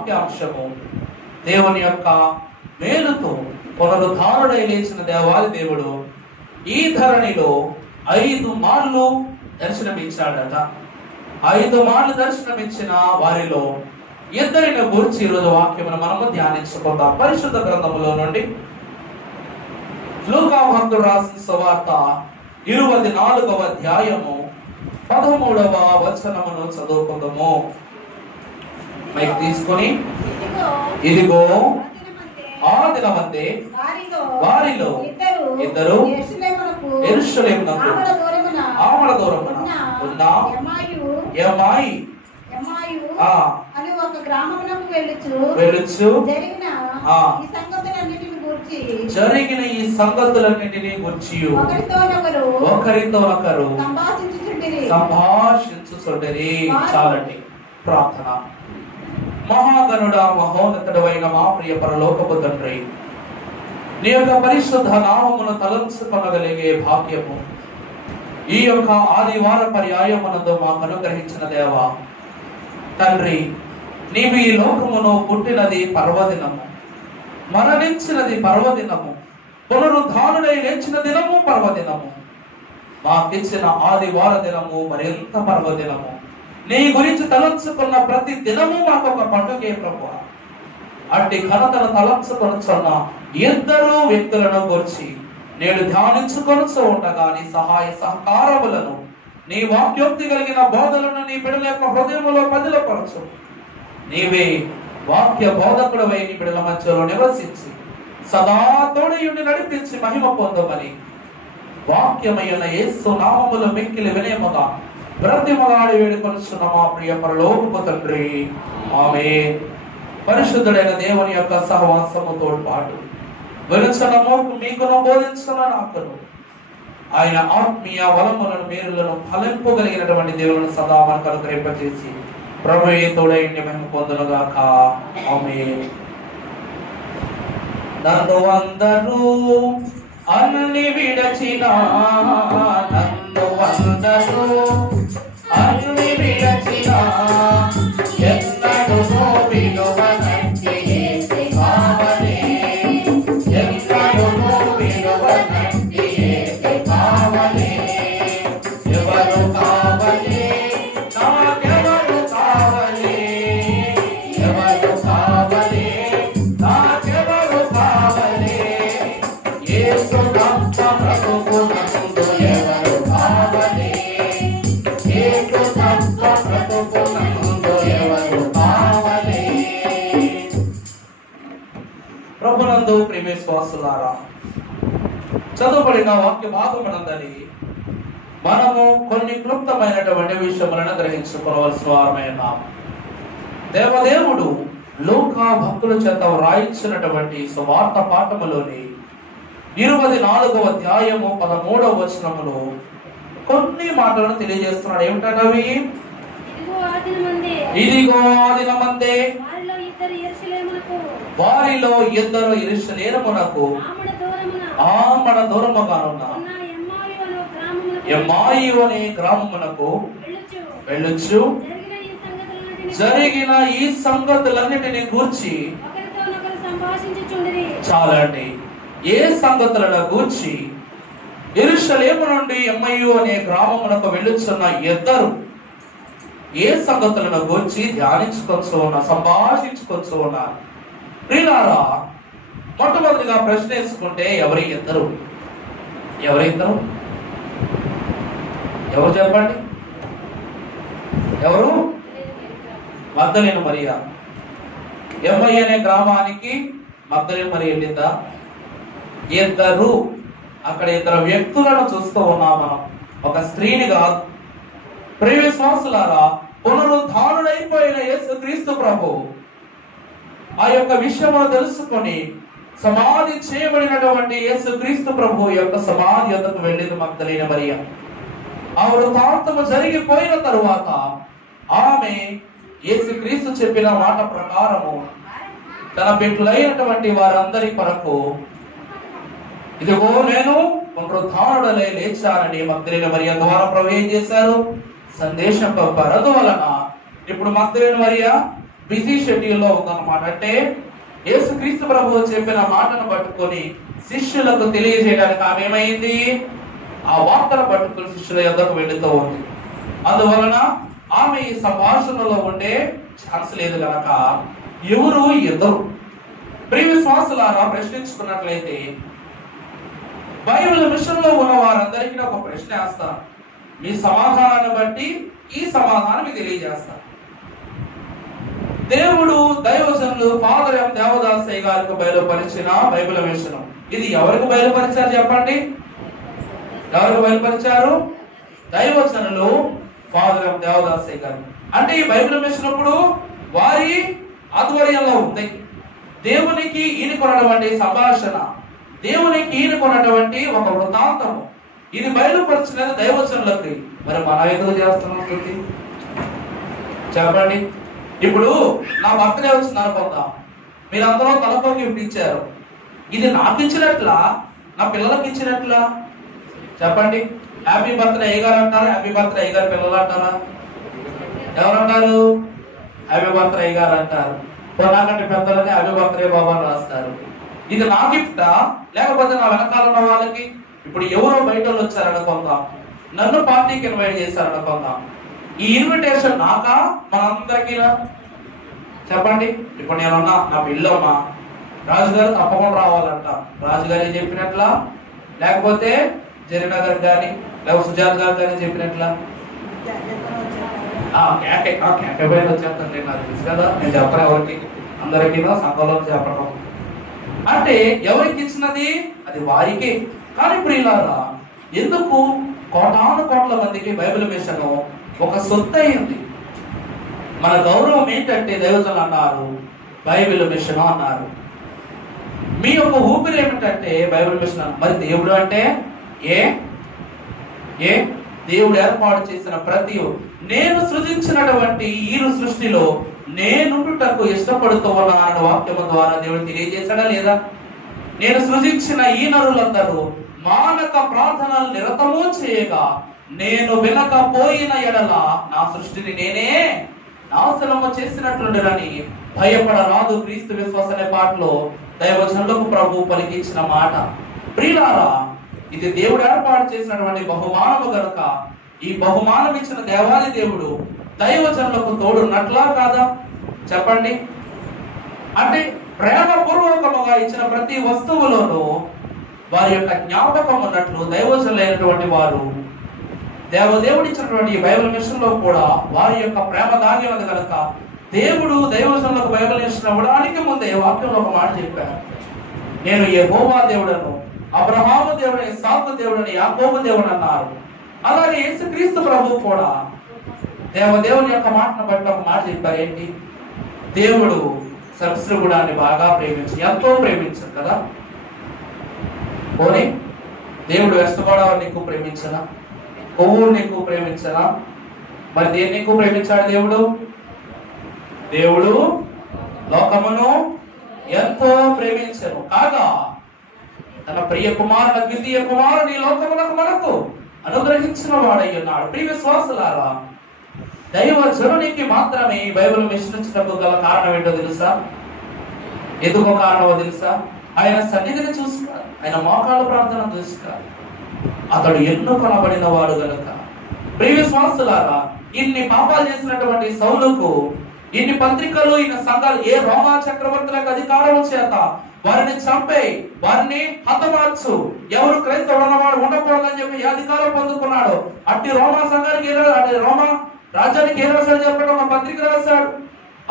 వాక్యాంశము దేవుని యొక్క మేలుతో పునరుద్ధారుడై లేచిన దేవాది దేవుడు ఈ ధరణిలో 5 మార్లు దర్శనమిచ్చాడట. 5 మార్లు దర్శనమిచ్చిన వారిలో ఇద్దరిని గురించి ఈరోజు వాక్యమును మనము ధ్యానించుకుందాం. పరిశుద్ధ గ్రంథములో నుండి లూకా భక్తుడు రాసిన సువార్త 24వ అధ్యాయము 13వ వచనమును చదువుకుందాము. మైక్ తీసుకొని, ఇదిగో ఆ దినమందే వారిలో ఇద్దరు యెరూషలేమునకు ఆమడ దూరమున ఉన్న ఎమ్మాయి అని ఒక గ్రామమునకు వెళ్ళుచు జరిగిన ఈ సంగతులన్నిటినీ గూర్చి ఒకరితోనొకరు సంభాషించుచుండిరి. చాలండి. ప్రార్థన. మహాగణుడా, మహోన్నతుడైన మా ప్రియ పరలోకపు తండ్రి, నీ యొక్క పరిశుద్ధ నామమును తలంచుకొనగలిగే భాగ్యము ఈ యొక్క ఆదివార పర్యాయమునందు మాకు అనుగ్రహించిన దేవా తండ్రి, నీవు ఈ లోకమును పుట్టినది పర్వదినము, మరణించినది పర్వదినము, పునరుద్ధానుడై లేచిన దినము పర్వదినము, మాకిచ్చిన ఆదివార దినము మరింత పర్వదినము. నీ గురించి తలంచుకున్న ప్రతి దినము మాకు ఒక పండుగే ప్రభువా. అట్టి ఘనతను తలంచుకొనుచున్న ఇద్దరు వ్యక్తులను గురించి నేను ధ్యానించుకొనుచు ఉండగా నీ సహాయ సహకారములను, నీ వాక్యోక్తి కలిగిన బోధలను నీ బిడ్డల యొక్క హృదయములో పదిలపరచు. నీవే వాక్య బోధకుడవై నీ బిడ్డల మధ్యలో నివసించి సదా తోడయుండి నడిపించి మహిమ పొందమని వాక్యమైన యేసు నామములో మిక్కిలి వినయముగా బ్రతిమలాడి వేడుకొనుచున్న మా ప్రియ పరలోకపు తండ్రి, ఆమేన్. పరిశుద్ధుడైన దేవుని యొక్క సహవాసముతో పాటు వెలుచనము మీకును బోధించిన నాకును ఆయన ఆత్మీయ వలములను మేలులను ఫలింపగలిగినటువంటి దేవుని సదా మనకు అనుగ్రహింపజేసి ప్రభువే తోడైండి మేము పొందునుగాక. ఆమేన్. నన్ను అందరూ అన్ని విడచిన, నన్ను అందరూ అన్ని విడచిన, ఎన్నడూ విలువనంటి యేసు కావలే, ఎన్నడూ విలువనంటి యేసు కావలే. ఎవరు కావలే, నాకెవరు కావలే, ఎవరు కావలే, నాకెవరు కావలే, యేసు తప్ప బ్రతుకునందు ఎవరు కావలే, యేసు తప్ప బ్రతుకునందు ఎవరు కావలే. ప్రభునందు ప్రియ విశ్వాసులారా, చదువుబడిన వాక్య భాగమునందరి మనము కొన్ని క్లుప్తమైనటువంటి విషయములను గ్రహించుకోవాల్సిన వారమైన దేవదేవుడు లూకా భక్తుల చేత వ్రాయించినటువంటి సువార్త పాఠములోని 24వ అధ్యాయము 13వ వచనములో కొన్ని మాటలను తెలియజేస్తున్నాడు. ఏమిటవి? ఇదిగో ఆ దినమందే వారిలో ఇద్దరు యెరూషలేమునకు ఆమడ దూరముగానున్న ఎమ్మాయి అనే గ్రామమునకు వెళ్ళుచు జరిగిన ఈ సంగతులన్నిటిని గూర్చి. చాలండి. ఏ సంగతులను గూర్చి? యెరూషలేము నుండి ఎమ్మయు అనే గ్రామమునకు వెళ్ళుచున్న ఇద్దరు ఏ సంగతులను గూర్చి ధ్యానించుకొచ్చు ఉన్నారు, సంభాషించుకొచ్చు ఉన్నారు. ప్రియులారా, మొట్టమొదటిగా ప్రశ్న వేసుకుంటే ఎవరి ఇద్దరు? ఎవరిద్దరు? ఎవరు చెప్పండి? ఎవరు? మగ్దలేను మరియా. ఎమ్మయ్య అనే గ్రామానికి మగ్దలేను మరియ వెళ్ళిందా? ఇద్దరు. అక్కడ ఇద్దరు వ్యక్తులను చూస్తూ ఉన్నాం మనం, ఒక స్త్రీని కాదు. ప్రియ విశ్వాసులారా, పునరుద్ధానుడైపోయిన యేసుక్రీస్తు ప్రభు ఆ యొక్క విషయము తెలుసుకొని సమాధి చేయబడినటువంటి యేసుక్రీస్తు ప్రభు యొక్క సమాధి వద్దకు వెళ్ళింది మగ్దలేను మరియ. ఆ వృత్తాంతము జరిగిపోయిన తరువాత ఆమె యేసుక్రీస్తు చెప్పిన మాట ప్రకారము తన బిడ్డలైనటువంటి వారందరి కొరకు, ఇదిగో నేను పునరుద్ధానుడై లేచానని మగ్దలేను మరియ ద్వారా ప్రభు ఏం చేశారు? సందేశం పంపారు. అందువలన ఇప్పుడు మగ్దలేను మరియ బిజీ షెడ్యూల్లో ఉందన్నమాట. అంటే యేసుక్రీస్తు ప్రభువు చెప్పిన మాటను పట్టుకొని శిష్యులకు తెలియజేయడానికి ఆమె ఏమైంది, ఆ వార్తను పట్టుకుని శిష్యుల యొద్దకు వెళుతూ ఉంది. అందువలన ఆమె ఈ సంభాషణలో ఉండే ఛాన్స్ లేదు గనక ఎవరు ఎదురు ప్రియ విశ్వాసులారా ప్రశ్నించుకున్నట్లయితే బైబిల్ మిషన్ లో ఉన్న వారందరికీ ఒక ప్రశ్న వేస్తాను. మీ సమాధానాన్ని బట్టి ఈ సమాధానం మీకు తెలియజేస్తాను. దేవుడు దైవజనులు ఫాదర్ ఎం దేవదాసయ్య గారికి బయలుపరిచిన బైబిల్ మిషన్ ఇది ఎవరికి బయలుపరిచారు చెప్పండి? ఎవరికి బయలుపరిచారు? దైవజనులు ఫాదర్ ఎం దేవదాసయ్య గారు. అంటే ఈ బైబిల్ మిషన్ ఇప్పుడు వారి ఆధ్వర్యంలో ఉంది. దేవునికి ఈయనకున్నటువంటి సంభాషణ, దేవునికి ఈయనకున్నటువంటి ఒక వృత్తాంతము ఇది బయలుపరిచినది దైవజనులకి. మరి మనం ఎందుకు చేస్తున్నాం శృతి చెప్పండి? ఇప్పుడు నా బర్త్డే వచ్చింది అనుకుందాం, మీరు అందరూ తలపో గిఫ్ట్ ఇచ్చారు. ఇది నాకు ఇచ్చినట్లా నా పిల్లలకి ఇచ్చినట్లా చెప్పండి? హ్యాపీ బర్త్డే అయ్యగారు అంటారా? హ్యాపీ బర్త్డే అయ్యగారు పిల్లలు అంటారా? ఎవరంటారు? హ్యాపీ బర్త్డే అయ్యగారు అంటారు. నాకంటే పెద్దలని హ్యాపీ బర్త్డే బాబా అని రాస్తారు. ఇది నా గిఫ్టా లేకపోతే నా వెనకాల ఉన్న వాళ్ళకి? ఇప్పుడు ఎవరో బయట వాళ్ళు వచ్చారనుకుందాం, నన్ను పార్టీకి ఇన్వైట్ చేశారనుకుందాం, ఈ ఇన్విటేషన్ నాకా మనందరికీ చెప్పండి? ఇప్పుడు నేనున్నా, నా పిల్లమ్మా రాజుగారు తప్పకుండా రావాలంట, రాజుగారి చెప్పినట్లా లేకపోతే జరీనా గారు కానీ లేకపోతే సుజాత్ గారు కానీ చెప్పినట్లా? వచ్చేస్తాను నాకు తెలుసు కదా, నేను చెప్పను ఎవరికి, అందరికీ సంఘంలో చెప్పడం. అంటే ఎవరికి ఇచ్చినది అది వారికి. కానీ ఇప్పుడు ఇలాగా ఎందుకు కోటాను కోట్ల మందికి బైబిల్ మిషన్ ఒక సొత్తు అయింది. మన గౌరవం ఏంటంటే దైవజనులు అన్నారు బైబిల్ మిషన్ అన్నారు. మీ యొక్క ఊపిరి ఏమిటంటే బైబిల్ మిషన్. మరి దేవుడు అంటే ఏ దేవుడు ఏర్పాటు చేసిన ప్రతి నేను సృజించినటువంటి ఈ సృష్టిలో నేనుటకు ఇష్టపడుతూ ఉన్నానన్న వాక్యము ద్వారా దేవుడు తెలియజేశాడా లేదా? నేను సృజించిన ఈ నరులందరూ మానక ప్రార్థనలు నిరతము చేయగా నేను వినకపోయిన ఎడల నా సృష్టిని నేనే నాశనము చేసినట్లుండని భయపడరాదు క్రీస్తు విశ్వాస అనే పాటలో దైవజనులకు ప్రభు పలికించిన మాట. ప్రియులారా, ఇది దేవుడు ఏర్పాటు చేసినటువంటి బహుమానము గనుక ఈ బహుమానం ఇచ్చిన దేవాది దేవుడు దైవజనులకు తోడున్నట్లా కాదా చెప్పండి? అంటే ప్రేమపూర్వకముగా ఇచ్చిన ప్రతి వస్తువులోనూ వారి యొక్క జ్ఞాపకం ఉన్నట్లు దైవజనులైనటువంటి వారు దేవదేవుడు ఇచ్చినటువంటి బైబిల్ మిషన్ లో కూడా వారి యొక్క ప్రేమ దాగి ఉన్నది కనుక దేవుడు దైవజనులకు బైబిల్ మిషన్ ఇవ్వడానికి ముందే వాక్యంలో ఒక మాట చెప్పారు, నేను యెహోవా దేవుడను, అబ్రహాము దేవుడని, ఇస్సాకు దేవుడని, యాకోబు దేవుడు అన్నారు. అలాగే యేసుక్రీస్తు ప్రభువు కూడా దేవదేవుని యొక్క మాటను బట్టి ఒక మాట చెప్పారు. ఏంటి? దేవుడు సర్వసృగుడాన్ని బాగా ఎంతో ప్రేమించారు కదా. పోనీ దేవుడు వెస్ట్ గోదావరిని ఎక్కువ ప్రేమించనా? కొవ్వూరుని ఎక్కువ ప్రేమించనా? మరి దేన్ని ఎక్కువ ప్రేమించాడు దేవుడు? దేవుడు లోకమును ఎంతో ప్రేమించను కాగా తన ప్రియ కుమారుడు ద్వితీయ కుమారుని లోకములకు మనకు అనుగ్రహించిన వాడై ఉన్నాడు. ప్రియ విశ్వాసులారా, దైవజనునికి మాత్రమే ఈ బైబిల్ మిషన్ ఇచ్చినప్పుడు గల కారణం ఏంటో తెలుసా? ఎందుకో కారణమో తెలుసా? ఆయన సన్నిధిని చూసుకోవాలి, ఆయన మోకాళ్ళ ప్రార్థన చూసుకోవాలి. అతడు ఎన్నుకొనబడిన వాడు గనుక. ప్రియ విశ్వాసులారా, ఇన్ని పాపాలు చేసినటువంటి సౌలుకు ఇన్ని పత్రికలు, ఇన్ని సంఘాలు, ఏ రోమా చక్రవర్తులకు అధికారం చేత వారిని చంపే, వారిని హతమార్చు, ఎవరు క్రైస్తవుడు ఉన్నవాడు ఉండకూడదని చెప్పి ఏ అధికారం పొందుకున్నాడు. అట్టి రోమా సంఘానికి అటు రోమా రాజ్యానికి ఏం రాశాడు చెప్పడం? ఒక పత్రిక రాశాడు.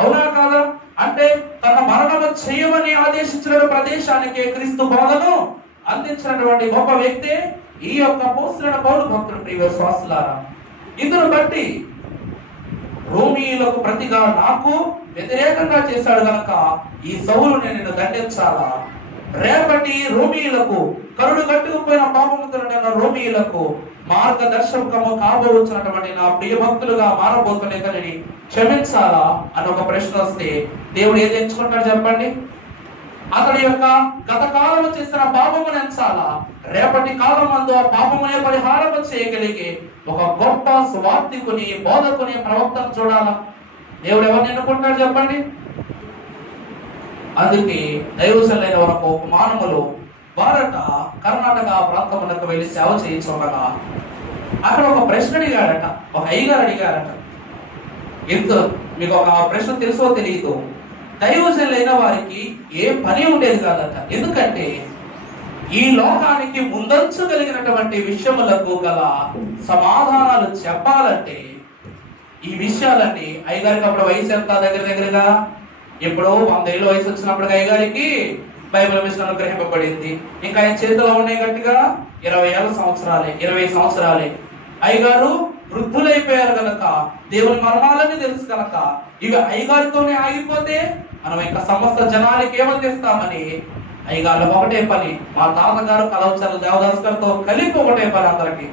అవునా కాదా? అంటే తన మరణము చేయమని ఆదేశించిన ప్రదేశానికి క్రీస్తు బోధను అందించినటువంటి గొప్ప వ్యక్తి ఈ యొక్క పోస్తున్న పౌలు భక్తుడు. ప్రియ విశ్వాసులారా, ఇందును బట్టి రోమీయులకు ప్రతిగా నాకు వ్యతిరేకంగా చేశాడు కనుక ఈ సౌలు నేను దండించాలా? రేపటి రోమీయులకు, కరుడు కట్టుకుపోయిన పాపముతున్న రోమీయులకు మార్గదర్శకము కాబోతున్నటువంటి నా ప్రియ భక్తులుగా మారబోతున్న ఇతనిని క్షమించాలా అని ఒక ప్రశ్న వస్తే దేవుడు ఏది ఎంచుకుంటాడు చెప్పండి? అతడి యొక్క గత కాలము చేసిన పాపమును ఎంచాలా? రేపటి కాలం అందు ఆ పాపమునే పరిహారము చేయగలిగే ఒక గొప్ప స్వార్థికుని, బోధకుని, ప్రవక్తను చూడాలా? దేవుడు ఎవరిని ఎన్నుకుంటాడు చెప్పండి? అందుకే దైవజనులైన వరకు ఉపమానములు వారట కర్ణాటక ప్రాంతములకు వెళ్ళి సేవ చేయించుండగా అక్కడ ఒక ప్రశ్న అడిగాడట, ఒక అయ్యగారు అడిగారట. ఎంత మీకు ఒక ప్రశ్న తెలుసో తెలియదు, దైవజనులైన వారికి ఏ పని ఉండేది కాదట. ఎందుకంటే ఈ లోకానికి ముందంచు కలిగినటువంటి విషయములకు గల సమాధానాలు చెప్పాలంటే ఈ విషయాలన్నీ అయ్యగారికి అప్పుడు వయసు ఎంత? దగ్గరగా ఎప్పుడో 100 ఏళ్ళ వయసు వచ్చినప్పుడు అయ్యగారికి బైబిల్ మిషన్ అనుగ్రహింపబడింది. ఇంకా ఆయన చేతిలో ఉన్నాయి గట్టిగా 20 సంవత్సరాలే. అయ్యగారు వృద్ధులైపోయారు కనుక దేవుని మర్మాలని తెలుసు కనుక ఇవి అయ్యగారితోనే ఆగిపోతే మనం ఇంకా సమస్త జనానికి ఏమందిస్తామని అయ్యగారు ఒకటే పని, మా తాతగారు కలవచర్ల దేవదాస్ గారితో కలిపి ఒకటే పని అందరికి.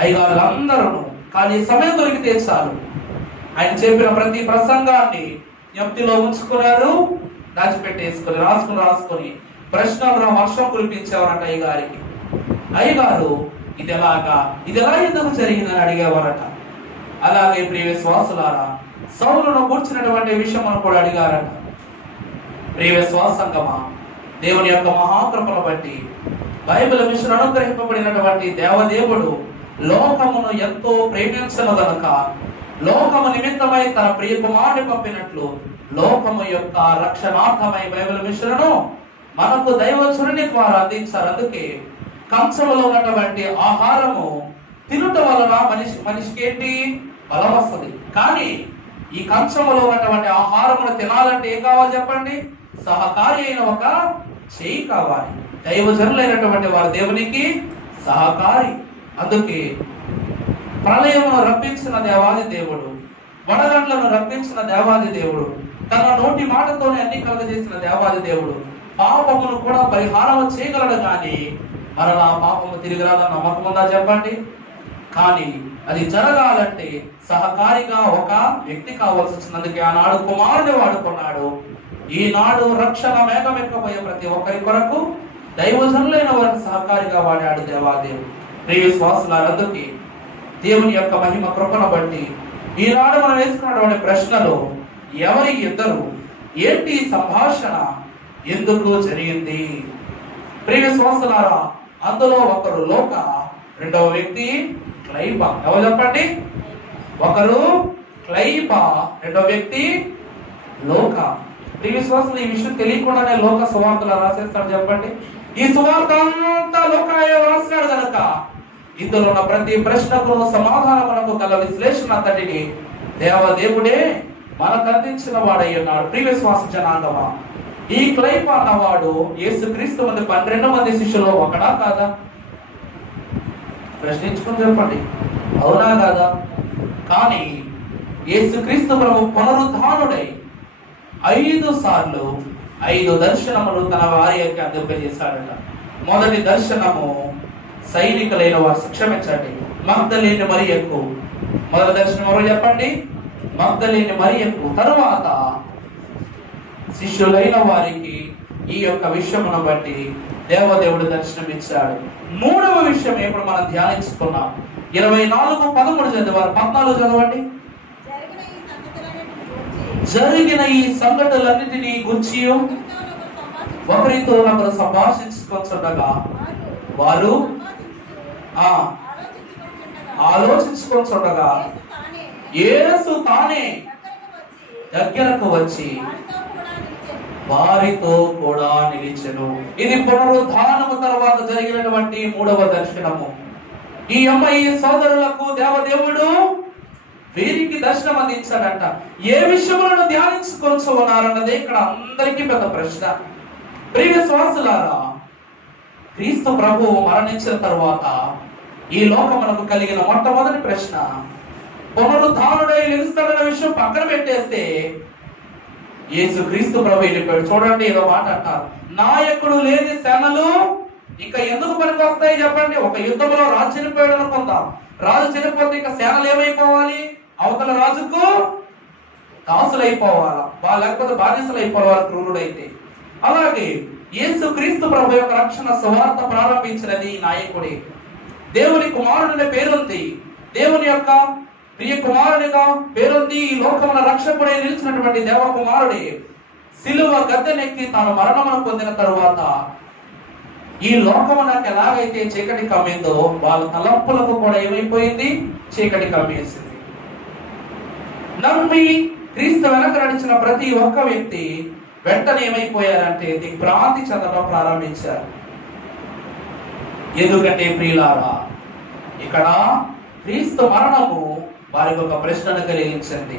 అయ్యగారు అందరూ కానీ సమయం దొరికితే చాలు ఆయన చెప్పిన ప్రతి ప్రసంగాన్ని జ్ఞప్తిలో ఉంచుకున్నారు, దాచిపెట్టేసుకుని రాసుకుని ప్రశ్నలు వర్షం కురిపించేవారట అయ్యగారికి. అయ్యగారు ఇది ఎలా ఎందుకు జరిగిందని అడిగేవారట. అలాగే ప్రియ విశ్వాసులారా, సౌలును కూర్చున్నటువంటి విషయం మనం కూడా అడిగారట. ప్రియ విశ్వాసంగమా, దేవుని యొక్క మహాకృపను బట్టి బైబిల్ మిషన్ అనుగ్రహింపబడినటువంటి దేవదేవుడు లోకమును ఎంతో ప్రేమించను గనుక లోకము నిమిత్తమై తన ప్రియ కుమారుని పంపినట్లు లోకము యొక్క రక్షణార్థమై బైబిల్ మిషన్ను మనకు దైవజనుని ద్వారా అందించారు. అందుకే కంచములో ఉన్నటువంటి ఆహారము తినుట వలన మనిషికి ఏంటి? బలం వస్తుంది. కానీ ఈ కంచములో ఉన్నటువంటి ఆహారమును తినాలంటే ఏం కావాలి చెప్పండి? సహకారి అయిన ఒక చేయి కావాలి. దైవజనులైనటువంటి వారు దేవునికి సహకారి. అందుకే ప్రళయమును రప్పించిన దేవాది దేవుడు, వడగండ్లను రప్పించిన దేవాది దేవుడు, తన నోటి మాటతోనే అన్ని కలుగజేసిన దేవాది దేవుడు పాపమును కూడా పరిహారం చేయగలడు. కానీ మరలా పాపము తిరిగి రాదని నమ్మకం ఉందా చెప్పండి? కానీ అది జరగాలంటే సహకారిగా ఒక వ్యక్తి కావాల్సి వచ్చింది. అందుకే ఆనాడు కుమారుని వాడుకున్నాడు. ఈనాడు రక్షణ మేఘం ఎక్కబోయే ప్రతి ఒక్కరి కొరకు దైవజనులైన వారిని సహకారిగా వాడాడు దేవాదేవుడు. ప్రియ విశ్వాసులారా, అందుకే దేవుని యొక్క మహిమ కృపను బట్టి ఈనాడు మనం వేసుకున్నటువంటి ప్రశ్నలు ఎవరి ఇద్దరు, ఏంటి సంభాషణ, ఎందుకు జరిగింది? ప్రియ విశ్వాసులారా, అందులో ఒకరు లోక, రెండవ వ్యక్తి క్లైప. ఎవరు చెప్పండి? ఒకరు క్లైప, రెండవ వ్యక్తి లోక. ప్రియ విశ్వాసులు ఈ విషయం తెలియకుండానే లోక సువార్తలు రాసేస్తాడు చెప్పండి. ఈ సువార్త అంతా లోకాయే రాసినాడు కనుక ఇందులో ఉన్న ప్రతి ప్రశ్నకు సమాధానమునకు గల విశ్లేషణ అంతటిని దేవదేవుడే మనకు అందించిన వాడై ఉన్నాడు. ప్రియ విశ్వాస జనాంగమా, ఈ క్లైప అన్నవాడు యేసుక్రీస్తు మంది 12 మంది శిష్యులు ఒకడా కాదా? ప్రశ్నించుకుని చెప్పండి, అవునా కాదా? కానీ యేసుక్రీస్తు ప్రభు పునరుద్ధానుడై 5 సార్లు 5 దర్శనములు తన వారి యొక్క అందజేశాడట. మొదటి దర్శనము సైనికులైన వారు, క్షమించండి, మగ్దలేని మరియకు. మొదటి దర్శనం ఎవరు చెప్పండి? మగ్దలేని మరియకు. తరువాత శిష్యులైన వారికి ఈ యొక్క విషయమును బట్టి దేవదేవుడు దర్శనమిచ్చాడు. మూడవ విషయం ఇప్పుడు మనం ధ్యానించుకున్నాం. 24:13 చదివారు, 14 చదవండి. జరిగిన ఈ సంఘటనలన్నిటినీ గురించి ఒకరితో ఒకరు సంభాషించుకొంచుండగా వారు ఆలోచించుకొంచుండగా యేసు తానే దగ్గరకు వచ్చి వారితో కూడా నిలిచెను. ఇది పునరుద్ధానము తర్వాత జరిగినటువంటి మూడవ దర్శనము. ఈ అమ్మాయి సోదరులకు దేవదేవుడు వీరికి దర్శనం అందించాడంట. ఏ విషయములను ధ్యానించుకోవచ్చు ఉన్నారన్నదే ఇక్కడ అందరికీ పెద్ద ప్రశ్న. ప్రియ విశ్వాసులారా, క్రీస్తు ప్రభువు మరణించిన తరువాత ఈ లోకమునకు కలిగిన మొట్టమొదటి ప్రశ్న, పునరుద్ధానుడై నిలుస్తాడన్న విషయం పక్కన పెట్టేస్తే యేసు క్రీస్తు ప్రభు వెళ్ళిపోయాడు. చూడండి, ఏదో మాట అంటారు, నాయకుడు లేని సేనలు ఇంకా ఎందుకు పనికి వస్తాయి చెప్పండి? ఒక యుద్ధంలో రాజు చనిపోయాడు అనుకుందాం. రాజు చనిపోతే ఇక సేనలు ఏమైపోవాలి? అవతల రాజుకు దాసులైపోవాలా, లేకపోతే బానిసలు అయిపోవాలి క్రూరుడైతే. అలాగే యేసు క్రీస్తు ప్రభు యొక్క రక్షణ సువార్త ప్రారంభించినది ఈ నాయకుడే. దేవుని కుమారుడు అనే పేరుంది. దేవుని యొక్క ప్రియ కుమారునిగా పేరొంది ఈ లోకమున రక్షకుడై నిలిచినటువంటి దేవకుమారుడే సిలువ గద్దెనెక్కి తాను మరణమును పొందిన తరువాత ఈ లోకమునకు ఎలాగైతే చీకటి కమ్మిందో వాళ్ళ తలంపులకు కూడా ఏమైపోయింది? చీకటి కమ్మేసింది. నమ్మి క్రీస్తు వెనక నడిచిన ప్రతి ఒక్క వ్యక్తి వెంటనే ఏమైపోయారంటే దిగ్భ్రాంతి చెందడం ప్రారంభించారు. ఎందుకంటే ప్రియులారా, ఇక్కడ క్రీస్తు మరణము వారికి ఒక ప్రశ్నను కలిగించింది.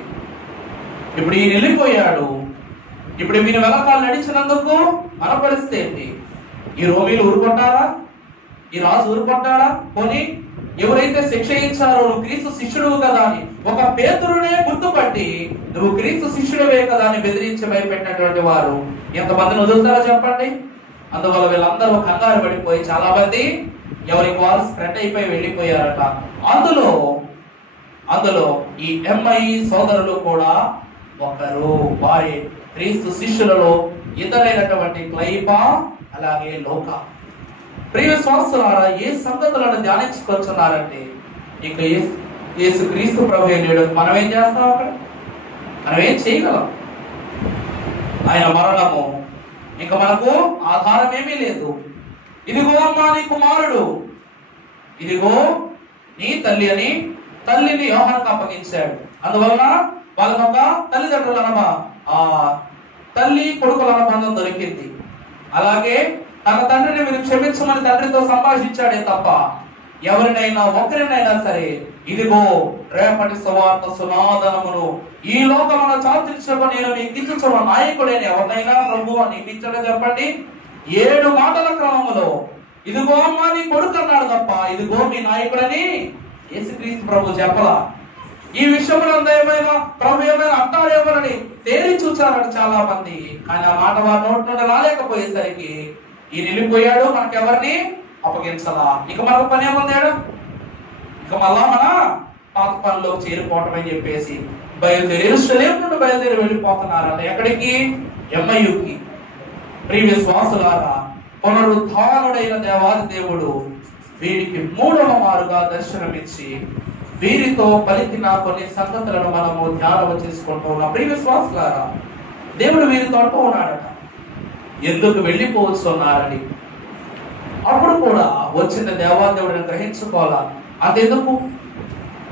ఇప్పుడు ఈయన వెళ్ళిపోయాడు, ఇప్పుడు మీరు వెనకాల నడిచినందుకు మన పరిస్థితి ఏంటి? ఈ రోమీలు ఊరుకుంటారా? ఈ రాజు ఊరుకుంటాడా? పోనీ ఎవరైతే శిక్ష ఇచ్చారో నువ్వు క్రీస్తు శిష్యుడు కదా అని ఒక పేతురునే గుర్తుపట్టి నువ్వు క్రీస్తు శిష్యుడవే కదా అని బెదిరించి భయపెట్టినటువంటి వారు ఎంతమందిని వదులుతారో చెప్పండి. అందువల్ల వీళ్ళందరూ కంగారు పడిపోయి చాలా మంది ఎవరికి వారు స్ప్రెడ్ అయిపోయి వెళ్ళిపోయారట. అందులో ఈ ఎంఐ సోదరులు కూడా ఒకరు. వారి క్రీస్తు శిష్యులలో ఇతరైనటువంటి క్లైపా అలాగే లోక. ప్రియ విశ్వాసులారా, ఏ సంగతులను ధ్యానించుకొచ్చున్నారంటే ఇక యేసు క్రీస్తు ప్రభు లేడు. మనం ఏం చేస్తాం? అక్కడ మనం ఏం చేయగలం? ఆయన మరణము ఇక మనకు ఆధారం ఏమీ లేదు. ఇదిగో అమ్మా నీ కుమారుడు, ఇదిగో నీ తల్లి అని తల్లిని యోహానుకు అప్పగించాడు. అందువలన వాళ్ళకు ఒక తల్లిదండ్రుల తల్లి కొడుకుల బంధం దొరికింది. అలాగే తన తండ్రిని మీరు క్షమించమని తండ్రితో సంభాషించాడే తప్ప ఎవరినైనా ఒకరినైనా సరే ఇదిగో రేపటి సువార్త సునాదనమును ఈ లోకమున చాతించక నేను నీకు ఇచ్చుచున్న నాయకుడైన ఎవరినైనా ప్రభువు నియమించడం చెప్పండి. 7 మాటల క్రమములో ఇదిగో అమ్మా నీ కొడుకు అన్నాడు తప్ప ఇదిగో మీ నాయకుడని యేసుక్రీస్తు ప్రభు చెప్పలా. ఈ విషయంలో ఏమైనా ప్రభు ఏమైనా అంటారేమోనని తేలి చూచారట చాలా మంది. కానీ ఆ మాట వారి నోటి నుండి రాలేకపోయేసరికి ఈ నిలిపోయాడు, మనకెవరిని అప్పగించలా. ఇక మనకు పని ఏముందాడు? ఇక మళ్ళా మన పాత పనిలోకి చేరిపోవటం అని చెప్పేసి బయలుదేరి వెళ్ళిపోతున్నారట. ఎక్కడికి? ఎంఐయుకి. ప్రియ విశ్వాసులారా, పునరుద్ధానుడైన దేవాది దేవుడు వీరికి 3వ మారుగా దర్శనమిచ్చి వీరితో పలికిన కొన్ని సంగతులను మనము ధ్యానం చేసుకుంటూ ఉన్నాం. ప్రియ విశ్వాసులారా, దేవుడు వీరితో అంటూ ఉన్నాడట, ఎందుకు వెళ్ళిపోతున్నారని. అప్పుడు కూడా వచ్చిన దేవాదేవుడిని గ్రహించుకోవాలా. అంతెందుకు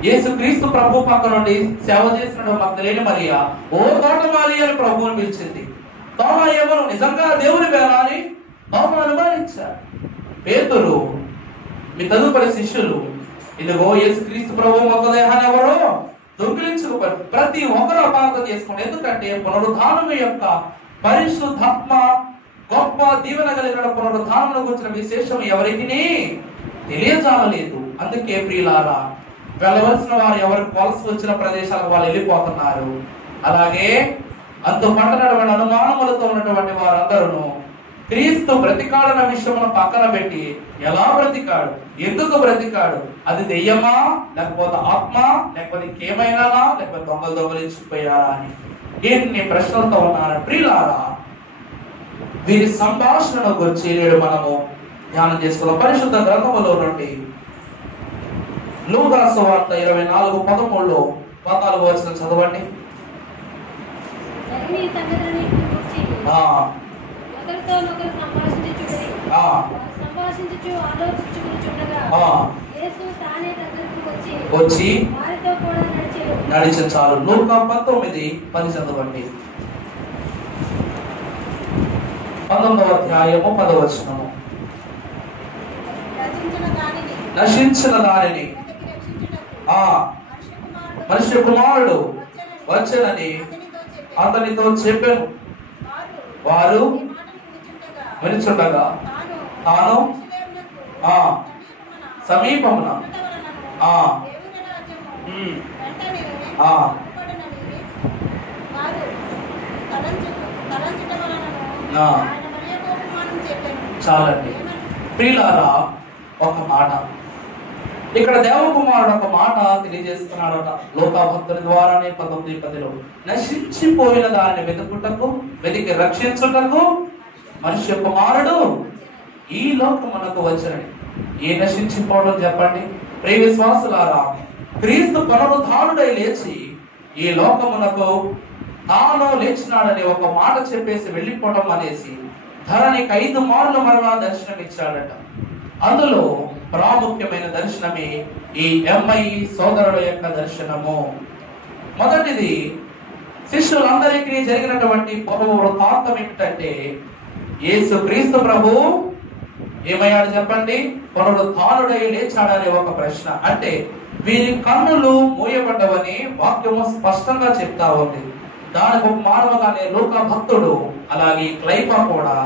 యేసు క్రీస్తు ప్రభు పక్క నుండి సేవ చేసిన మగ్దలేని మరియా ఓ తోటమాలి అని ప్రభువుని పిలిచింది. తోమ ఎవరు? నిజంగా దేవుని వేరాలి తోమ అనుమానించాడు. పేతురు మీ తదుపరి శిష్యులు ఇదిగో యేసు క్రీస్తు ప్రభు మృతదేహాన్ని ఎవరో దొంగిలించుకోరు. ప్రతి ఒక్కరు అపార్థం చేసుకోండి. ఎందుకంటే పునరుద్ధానం యొక్క పరిశుద్ధాత్మ గొప్ప దీవెన కలిగిన పునరుద్ధానం గురించిన విశేషం ఎవరికి తెలియజాలలేదు. అందుకే ప్రియులారా, వెళ్ళవలసిన వారు ఎవరికి వలస వచ్చిన ప్రదేశాలకు వాళ్ళు వెళ్ళిపోతున్నారు. అలాగే అంతుపట్టనటువంటి అనుమానములతో ఉన్నటువంటి వారందరూ క్రీస్తు బ్రతికాడన్న విషయమును పక్కన పెట్టి ఎలా బ్రతికాడు, ఎందుకు బ్రతికాడు, అది దెయ్యమా లేకపోతే ఆత్మ లేకపోతే ఇంకేమైనానా లేకపోతే దొంగలించిపోయారా అని ఎన్ని ప్రశ్నలతో ఉన్నారు. ప్రియులారా, వీరి సంభాషణ గురించి నేడు మనము ధ్యానం చేసుకున్నాం. పరిశుద్ధ గ్రంథములో నుండి లూకా సువార్త 24:13 14 వచనం చదవండి. వచ్చి నడిచిన చాలు. లూకా 19:10 చదవండి. 19వ అధ్యాయము 10వ వచనము. నశించిన దానిని మనుష్య కుమారుడు వచ్చనని అతనితో చెప్పాను. వారు వినుచుండగా తాను సమీపమున చాలండి. ప్రియులారా, ఒక మాట ఇక్కడ దేవకుమారుడు ఒక మాట తెలియజేస్తున్నాడట. లోకాభక్తుల ద్వారానే 19:10 నశించిపోయిన దానిని వెతికి రక్షించుటకు మనుష్య కుమారుడు ఈ లోకమునకు వచ్చాడు. ఏ నశించిపోవడం చెప్పండి? ప్రియ విశ్వాసులారా, క్రీస్తు పునరుద్ధానుడై లేచి ఈ లోకమునకు తాను లేచినాడని ఒక మాట చెప్పేసి వెళ్ళిపోవడం అనేసి ధరణికి 5 మార్లు మరలా దర్శనం ఇచ్చాడట. అందులో ప్రాముఖ్యమైన దర్శనమే ఈ ఎంఐ సోదరుల యొక్క దర్శనము. మొదటిది శిష్యులందరికీ జరిగినటువంటి వృత్తాంతం ఏమిటంటే, యేసు క్రీస్తు ప్రభు ఏమయ్యాడు చెప్పండి? పునరుద్ధానుడై లేచాడనే ఒక ప్రశ్న. అంటే వీరి కన్నులు మూయబడ్డవని వాక్యము స్పష్టంగా చెప్తా ఉంది. దానికి ఒక మానవగానే లూకా భక్తుడు అలాగే క్లైపా కూడా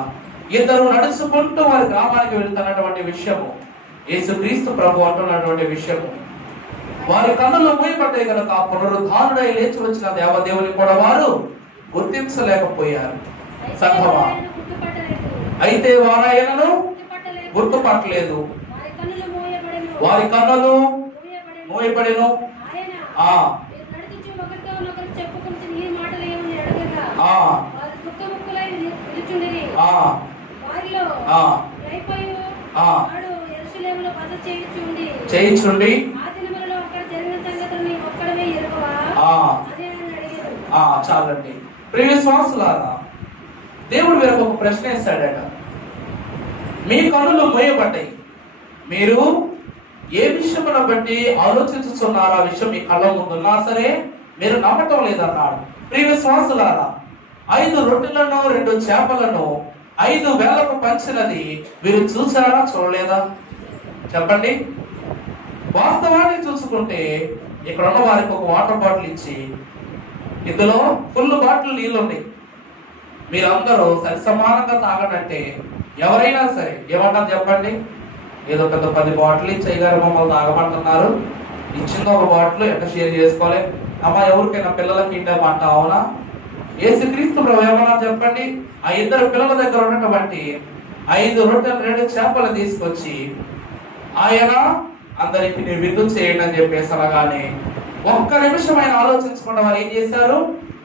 ఇద్దరు నడుచుకుంటూ వారి గ్రామానికి వెళ్తున్నటువంటి విషయము యేసు క్రీస్తు ప్రభు అంటున్నటువంటి విషయము. వారి కన్నులు మూయబడ్డాయి కనుక పునరుద్ధానుడై లేచి వచ్చిన దేవదేవుని కూడా వారు గుర్తించలేకపోయారు. సంఘమా, అయితే వారాయనను గుర్తుపట్టలేదు. వారి కన్నులు మూయబడెను. చేయించుండి చాలండి. ప్రియ శ్వాసులారా, దేవుడు వీరికి ఒక ప్రశ్న వేశాడట. మీ కన్నులు మూయబడ్డాయి, మీరు ఏ విషయమును బట్టి ఆలోచించుతున్నారు? ఆ విషయం మీ కళ్ళ ముందున్నా సరే మీరు నమ్మటం లేదన్నాడు. ప్రియ శ్వాసులారా, 5 రొట్టెలను 2 చేపలను 5 వేలకు పంచినది మీరు చూసారా, చూడలేదా? చెప్పండి. వాస్తవాన్ని చూసుకుంటే ఇక్కడ ఉన్న వారికి ఒక వాటర్ బాటిల్ ఇచ్చి ఇందులో ఫుల్ బాటిల్ నీళ్ళు ఉన్నాయి, మీరందరూ సరి సమానంగా తాగడంటే ఎవరైనా సరే ఏమంటారు చెప్పండి? ఏదో పెద్ద 10 బాటిల్ ఇచ్చి అయ్యగారు మమ్మల్ని తాగమంటున్నారు, ఇచ్చింది ఒక బాటిల్ ఎట్లా షేర్ చేసుకోవాలి అమ్మా, ఎవరికైనా పిల్లలకి ఇంటమంట. అవునా? యేసుక్రీస్తు ప్రభు ఏమన్నా చెప్పండి? ఆ 2 పిల్లల దగ్గర ఉన్నటువంటి 5 రొట్టెలు 2 చేపలు తీసుకొచ్చి ఆయన అందరికి విందు చేయండి అని చెప్పేసి అనగానే ఒక్క నిమిషం ఆయన ఆలోచించకుండా వారు ఏం చేశారు?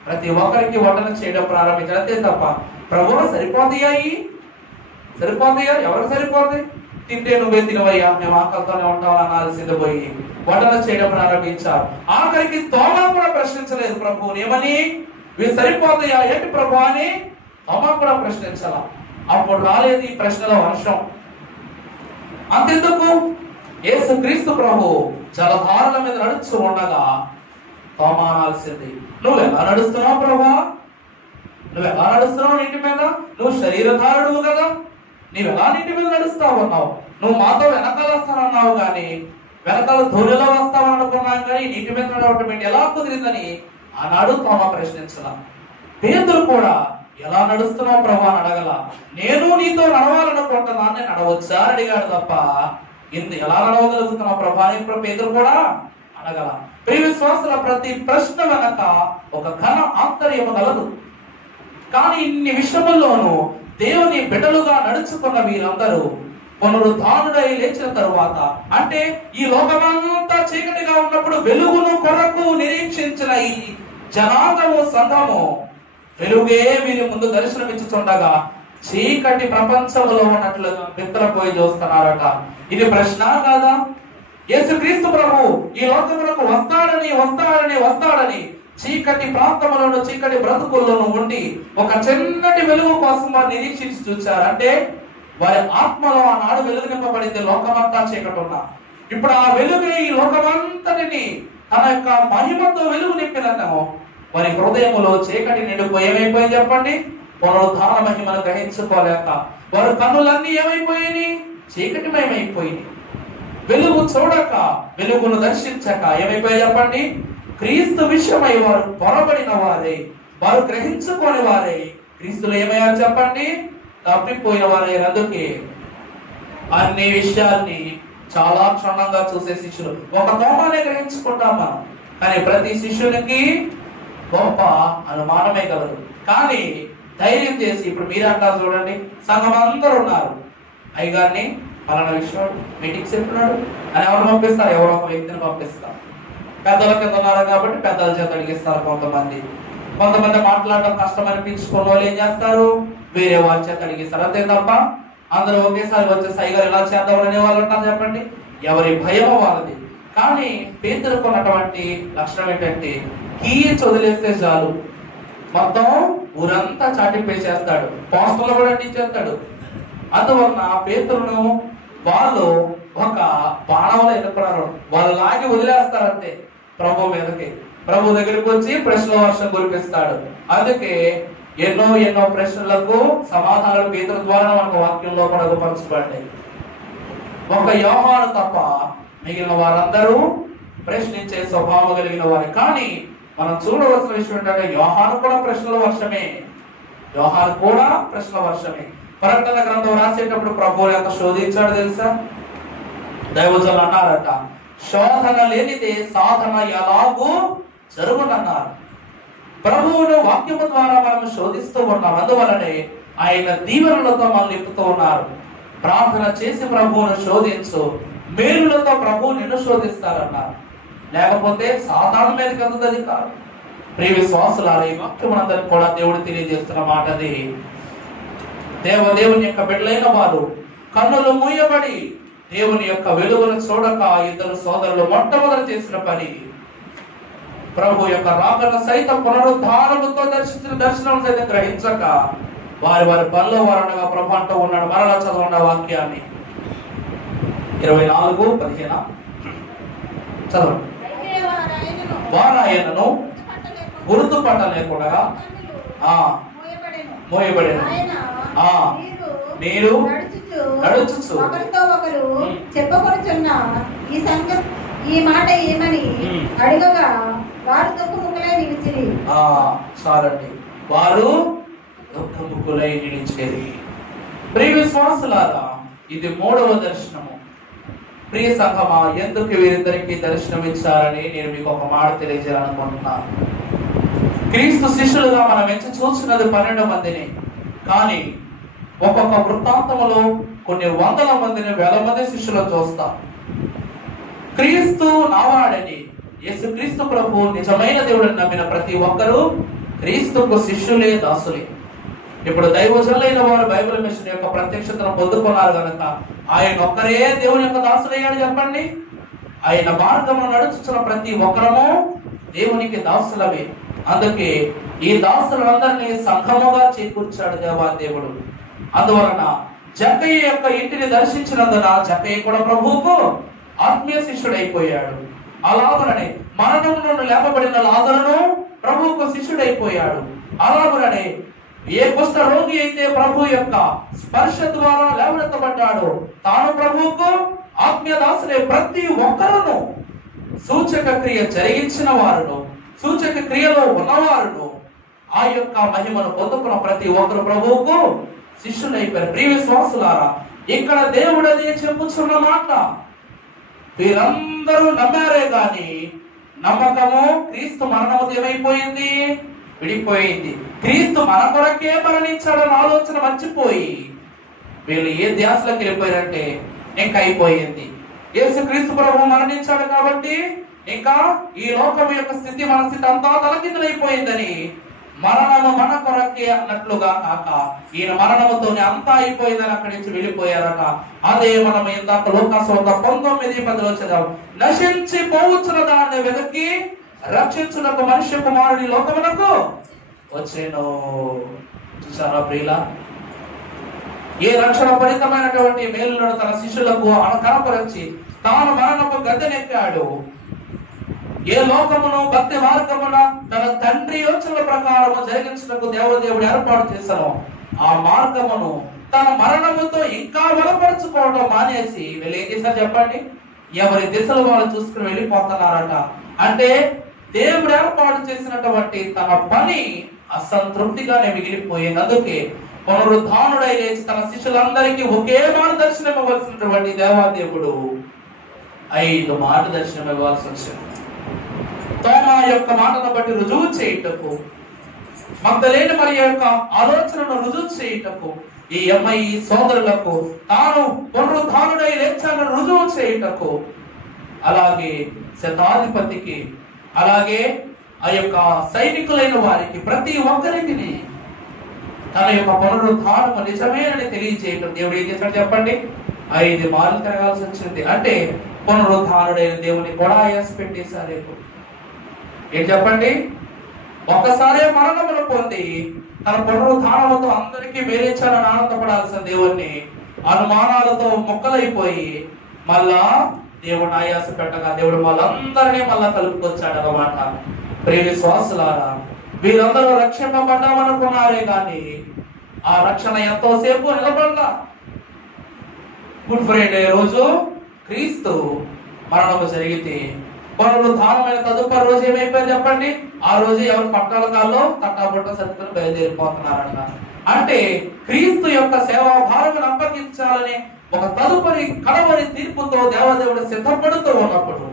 ప్రతి ఒక్కరికి వంటలు చేయడం ప్రారంభించారు. అంతే తప్ప ప్రభు సరిపోతాయి, ఎవరికి సరిపోతాయి? తింటే నువ్వే తినవయ్యా, మేము ఆకలితోనే ఉంటాం అనాల్సింది పోయి వంటలు చేయడం ప్రారంభించారు. ఆఖరికి తోమా కూడా ప్రశ్నించలేదు ప్రభువుని, ఏమని? వీళ్ళు సరిపోతాయా ఏంటి ప్రభు అని తోమా కూడా ప్రశ్నించాల. అప్పుడు రాలేదు ఈ ప్రశ్నల వర్షం. అంతెందుకు, యేసు క్రీస్తు ప్రభు జలధారల మీద నడుస్తూ ఉండగా తోమా అనాల్సింది, నువ్వు ఎలా నడుస్తున్నావు ప్రభా? నువ్వు ఎలా నడుస్తున్నావు నీటి మీద? నువ్వు శరీరధారుడు కదా, నువ్వు ఎలా నీటి మీద నడుస్తావు అన్నావు? నువ్వు మాతో వెనకాల వస్తానన్నావు కానీ వెనకాల ధోనిలో వస్తావని అనుకున్నాం కానీ నీటి మీద నడవటం ఏంటి, ఎలా కుదిరిందని ఆనాడు తోమా ప్రశ్నించలా. పేతురు కూడా ఎలా నడుస్తున్నావు ప్రభా అని అడగల. నేను నీతో నడవాలనుకుంటున్నాను, నేను నడవచ్చా అని అడిగాడు తప్ప ఎలా నడవగలుగుతున్నావు ప్రభా అని ఇప్పుడు పేతురు కూడా అడగల. ప్రియ విశ్వాసుల ప్రతి ప్రశ్న వెనక ఒక ఘన ఆంతర్యము కలదు. కానీ ఇన్ని విషయముల్లోనూ దేవుని బిడ్డలుగా నడుచుకున్న వీరందరూ పునరుద్ధానుడై లేచిన తరువాత, అంటే ఈ లోకమంతా చీకటిగా ఉన్నప్పుడు వెలుగును కొరకు నిరీక్షించిన ఈ జనాంగము సంఘము వెలుగే వీరి ముందు దర్శనమిచ్చుచుండగా చీకటి ప్రపంచంలో ఉన్నట్లుగా మిత్రపోయి చూస్తున్నారట. ఇది ప్రశ్న కాదా? యేసుక్రీస్తు ప్రభు ఈ లోకములకు వస్తాడని చీకటి ప్రాంతములను చీకటి బ్రతుకుల్లోనూ ఉండి ఒక చిన్నటి వెలుగు కోసం వారు నిరీక్షించి చూచారు. అంటే వారి ఆత్మలో ఆనాడు వెలుగు నింపబడింది, లోకమంతా చీకటి ఉన్నా. ఇప్పుడు ఆ వెలుగు ఈ లోకమంతటిని తన యొక్క మహిమతో వెలుగు నింపినను వారి హృదయములో చీకటి నిండిపోయి ఏమైపోయి చెప్పండి? పునరుద్ధాన మహిమను గ్రహించుకోలేక వారి కన్నులన్నీ ఏమైపోయినాయి? చీకటిమయమైపోయింది. వెలుగు చూడక, వెలుగును దర్శించక ఏమైపోయి చెప్పండి? క్రీస్తు విషయమై వారు పొరబడిన వారే, వారు గ్రహించుకోని వారే క్రీస్తులు ఏమయ్యారు చెప్పండి? తప్పిపోయిన వారే. అందుకే అన్ని విషయాల్ని చాలా క్షుణ్ణంగా చూసే శిష్యులు ఒక తోమానే గ్రహించుకుంటాం మనం, కానీ ప్రతి శిష్యునికి గొప్ప అనుమానమే కలదు. కానీ ధైర్యం చేసి ఇప్పుడు మీరే అంటారు చూడండి, సంఘం అందరూ ఉన్నారు, అయ్యగారిని పలానా విషయం మీటింగ్స్ చెప్తున్నాడు అని ఎవరు పంపిస్తారు? ఎవరో ఒక వ్యక్తిని పంపిస్తారు. పెద్దల కింద ఉన్నారు కాబట్టి పెద్దల చేత అడిగిస్తారు. కొంతమంది మాట్లాడడం కష్టం అనిపించుకున్న వాళ్ళు ఏం చేస్తారు? వేరే వాళ్ళ చేత అడిగిస్తారు. అంతే తప్ప అందరూ ఒకేసారి వచ్చేసి అయ్యగారు ఎలా చేద్దామని అనే వాళ్ళు ఉంటారు చెప్పండి. ఎవరి భయం వాళ్ళది. కానీ పేతురుకు ఉన్నటువంటి లక్షణం ఏంటంటే కీచి వదిలేస్తే చాలు మొత్తం ఊరంతా చాటింపేసేస్తాడు, పోస్టర్లు కూడా అంటించేస్తాడు. అందువలన పేతురును వాళ్ళు ఒక బాణంలో ఎన్నుకున్నారు, వాళ్ళు లాగి వదిలేస్తారంతే ప్రభు మీదకి. ప్రభు దగ్గరికి వచ్చి ప్రశ్నల వర్షం కురిపిస్తాడు. అందుకే ఎన్నో ఎన్నో ప్రశ్నలకు సమాధానాలు పేతురు ద్వారా మనకు వాక్యంలో కూడా రూపొందించబడ్డాయి. ఒక యోహాను తప్ప మిగిలిన వారందరూ ప్రశ్నించే స్వభావం కలిగిన వారు. కానీ మనం చూడవలసిన విషయం ఏంటంటే యోహాను కూడా ప్రశ్నల వర్షమే, యోహాను కూడా ప్రశ్నల వర్షమే. ప్రకటన గ్రంథం రాసేటప్పుడు ప్రభువు ఎంత శోధించాడు తెలుసా? దైవజనులు అన్నారట, శోధన లేనిదే సాధన ఎలాగూ జరుగునన్నారు. ప్రభువును వాక్యము ద్వారా మనం శోధిస్తూ ఉన్నాం. అందువలనే ఆయన దీవెనలతో మనం నింపుతూ ఉన్నారు. ప్రార్థన చేసి ప్రభువును శోధించు, మేలులతో ప్రభువు నిన్ను శోధిస్తారన్నారు. లేకపోతే సాధారణ మీదకి అందుతుంది కాదు. ప్రియ విశ్వాసులారా, ఈ వాక్యమునందరికీ కూడా దేవుడు తెలియజేస్తున్న మాట అది. దేవుని యొక్క బిడ్డలైన వారు కన్నులు మూయబడి దేవుని యొక్క వెలుగును చూడక ఇద్దరు సోదరులు మొట్టమొదటి చేసిన పని ప్రభు యొక్క రాకడ సైతం పునరుద్ధానముతో దర్శించిన దర్శనం సైతం గ్రహించక వారి వారి పనిలో వారనగా ప్రభు అంటూ ఉన్నాడు. మరలా చదవండి వాక్యాన్ని 24:15 చదవండి. వారు ఆయనను గుర్తుపట్టలేకుండా మోయబడెను. మీరు నడుచుచు చెప్పబడుచున్న ఈ మాట ఏమని అడగగా వారు దుఃఖముఖులై నిలిచిరి. చాలండి, వారు దుఃఖముఖులై నిలిచేది. ప్రియ విశ్వాసులారా, ఇది 3వ దర్శనము. ప్రియ సంఘమా, ఎందుకు వీరిద్దరికి దర్శనం ఇచ్చారని నేను మీకు ఒక మాట తెలియజేయాలనుకుంటున్నాను. క్రీస్తు శిష్యులుగా మనం ఎంచి చూసినది 12 మందిని, కానీ ఒక్కొక్క వృత్తాంతములో కొన్ని వందల మందిని, వేల మంది శిష్యులను చూస్తాం. క్రీస్తు నావాడని, యేసు క్రీస్తు ప్రభు నిజమైన దేవుడిని నమ్మిన ప్రతి ఒక్కరూ క్రీస్తుకు శిష్యులే, దాసులే. ఇప్పుడు దైవజనులైన వారు బైబిల్ మిషన్ యొక్క ప్రత్యక్షతను పొందుకున్నారు కనుక ఆయన ఒక్కరే దేవుని యొక్క దాసులయ్యాడు. చెప్పండి, ఆయన మార్గంలో నడుచుతున్న ప్రతి ఒక్కరము దేవునికి దాసులవే. అందుకే ఈ దాసులందరినీ సంఘముగా చేకూర్చాడు దేవుడు. అందువలన జక్కయ్య యొక్క ఇంటిని దర్శించినందున జక్కయ్య కూడా ప్రభువుకు ఆత్మీయ శిష్యుడైపోయాడు. అలాగుననే మరణంలో లేపబడిన లాజరును ప్రభువుకు శిష్యుడైపోయాడు. అలాగుననే ఏ కుష్ఠ రోగి అయితే ప్రభు యొక్క స్పర్శ ద్వారా లేవనెత్తబడ్డాడు, తాను ప్రభువుకు ఆత్మీయ దాసులే. ప్రతి ఒక్కరును సూచక క్రియ జరిగించిన వారును, సూచక క్రియలో ఉన్నవారును ఆ యొక్క మహిమను పొందుకున్న ప్రతి ఒక్కరు ప్రభువుకు శిష్యులైపోయారు. ప్రియ విశ్వాసులారా, ఇక్కడ దేవుడు అదే చెప్పుచున్న మాట. వీరందరూ నమ్మారే గాని నమ్మకము క్రీస్తు మరణము ఏమైపోయింది? విడిపోయింది. క్రీస్తు మన కొరకే మరణించాడని ఆలోచన మర్చిపోయి వీళ్ళు ఏ ధ్యాసలోకి వెళ్ళిపోయారంటే ఇంకా అయిపోయింది. యేసు క్రీస్తు ప్రభు మరణించాడు కాబట్టి ఇంకా ఈ లోకం యొక్క స్థితి, మన స్థితి అంతా తలకిందులైపోయిందని మరణము మన కొరకే అన్నట్లుగా కాక ఈయన మరణముతోనే అంతా అయిపోయిందని అక్కడి నుంచి వెళ్ళిపోయారట. అదే మనం ఇందాక లోకాసువార్త 19:10 చదివాం. నశించి పోవచ్చున్న దాన్ని వెదకి రక్షించుటకు మనుష్య కుమారుడి లోకమునకు వచ్చేను. చూసారా ప్రియులా, ఏ రక్షణ ఫలితమైనటువంటి మేలులను తన శిష్యులకు కనపరిచి తాను మరణపు గద్దెనెక్కాడు. ఏ లోకమును భక్తి మార్గమున తన తండ్రి యోచనల ప్రకారము జరిగించుటకు దేవదేవుడు ఏర్పాటు చేశాను, ఆ మార్గమును తన మరణముతో ఇంకా బలపరుచుకోవడం మానేసి వీళ్ళు ఏం చేశారు చెప్పండి? ఎవరి దిశలు వాళ్ళు చూసుకుని వెళ్ళిపోతున్నారట. అంటే దేవుడు ఏర్పాటు చేసినటువంటి తన పని అసంతృప్తిగానే మిగిలిపోయింది. అందుకే పునరుద్ధానుడై లేచి తన శిష్యులందరికీ ఒకే మార్గదర్శనం ఇవ్వాల్సినటువంటి దేవాదేవుడు 5 మార్గదర్శనం ఇవ్వాల్సి వచ్చింది. తోమా యొక్క మాటను బట్టి రుజువు చేయుటకు, మగ్దలేని మరి యొక్క ఆలోచనను రుజువు చేయుటకు, ఈ అమ్మాయి సోదరులకు తాను పునరుద్ధానుడై లేచాలని రుజువు చేయుటకు, అలాగే శతాధిపతికి, అలాగే ఆ యొక్క సైనికులైన వారికి ప్రతి ఒక్కరికి తన యొక్క పునరుద్ధానము నిజమేనని తెలియజేయటం దేవుడు ఏం చేశాడు చెప్పండి? 5 మార్లు తిరగాల్సి వచ్చింది. అంటే పునరుద్ధానుడైన దేవుని కూడా ఆయాస పెట్టేశారు. ఏం చెప్పండి? ఒక్కసారి మరణమును పొంది తన పునరుద్ధానముతో అందరికీ వేరేచాలని ఆనందపడాల్సిన దేవుణ్ణి అనుమానాలతో మొక్కలైపోయి మళ్ళా దేవుడు ఆయాస పెట్టగా దేవుడు వాళ్ళందరినీ మళ్ళా కలుపుకొచ్చాడు అన్నమాట. ప్రియ విశ్వాసులారా, వీరందరూ రక్షింపబడ్డామనుకున్నారే కానీ ఆ రక్షణ ఎంతోసేపు నిలబడలా. గుడ్ ఫ్రైడే రోజు క్రీస్తు మరణము జరిగితే పునరుద్ధానమైన తదుపరి రోజు ఏమైపోయింది చెప్పండి? ఆ రోజు ఎవరు పట్టాల కాల్లో తట్టాబుట్ట సత్తుకుని బయలుదేరిపోతున్నారంట. అంటే క్రీస్తు యొక్క సేవా భారమును అప్పగించాలని ఒక తదుపరి కడవరి తీర్పుతో దేవదేవుడు సిద్ధపడుతూ ఉన్నప్పుడు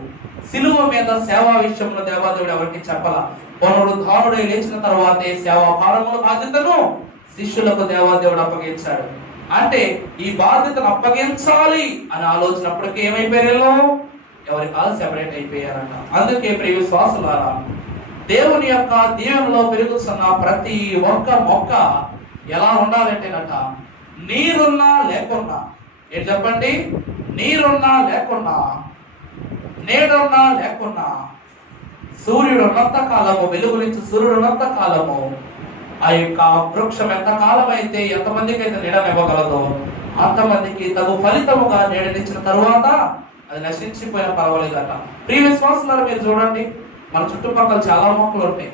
సిలువ మీద సేవా విషయంలో దేవదేవుడు ఎవరికి చెప్పాల. పునరుద్ధానుడై లేచిన తర్వాతే సేవా భారముల బాధ్యతను శిష్యులకు దేవదేవుడు అప్పగించాడు. అంటే ఈ బాధ్యతను అప్పగించాలి అని ఆలోచనప్పటికీ ఏమైపోయారు? ఎవరి కాలు సెపరేట్ అయిపోయారంట. అందుకే ప్రియ విశ్వాసులారా, దేవుని యొక్క దీవెనలో పెరుగుతున్న ప్రతి ఒక్క మొక్క ఎలా ఉండాలంటేనట, నీరున్నా లేకున్నా, ఏం చెప్పండి? నీరున్నా లేకున్నా, నీడున్నా లేకున్నా, సూర్యుడు ఉన్నంత కాలము, వెలుగు నుంచి సూర్యుడు ఉన్నంత కాలము ఆ యొక్క వృక్షం ఎంత కాలం అయితే ఎంతమందికి అయితే నీడనివ్వగలదో అంతమందికి తగు ఫలితముగా నీడనిచ్చిన తరువాత అది నశించిపోయిన పర్వాలేదట. ప్రియ విశ్వాసులారా, మీరు చూడండి, మన చుట్టుపక్కల చాలా మొక్కలు ఉంటాయి.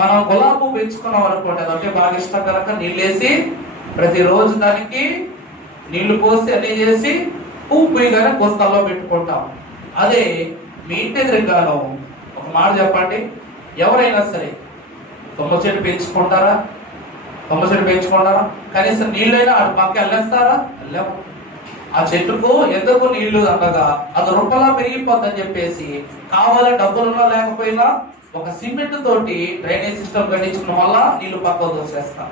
మనం గులాబీ పెంచుకున్నాం అనుకోండి, అదంటే బాగా ఇష్టం కనుక నీళ్ళేసి ప్రతిరోజు దానికి నీళ్లు పోసి అన్ని చేసి పువ్వు పూయగానే కోస్తాల్లో పెట్టుకుంటాం. అదే మీ ఇంటి ఎదురుగాను ఒక మాట చెప్పండి, ఎవరైనా సరే కొమ్మ చెట్టు పెంచుకుంటారా? కొమ్మ చెట్టు పెంచుకుంటారా? కనీసం నీళ్ళైనా అటు పక్క వెళ్ళేస్తారా? వెళ్ళాము. ఆ చెట్టుకు ఎందుకు నీళ్లు అనగా అది రూపలా పెరిగిపోద్దని చెప్పేసి కావాలి, డబ్బులున్నా లేకపోయినా ఒక సిమెంట్ తోటి డ్రైనేజ్ సిస్టమ్ కట్టించడం వల్ల నీళ్లు పక్క దోసేస్తాం.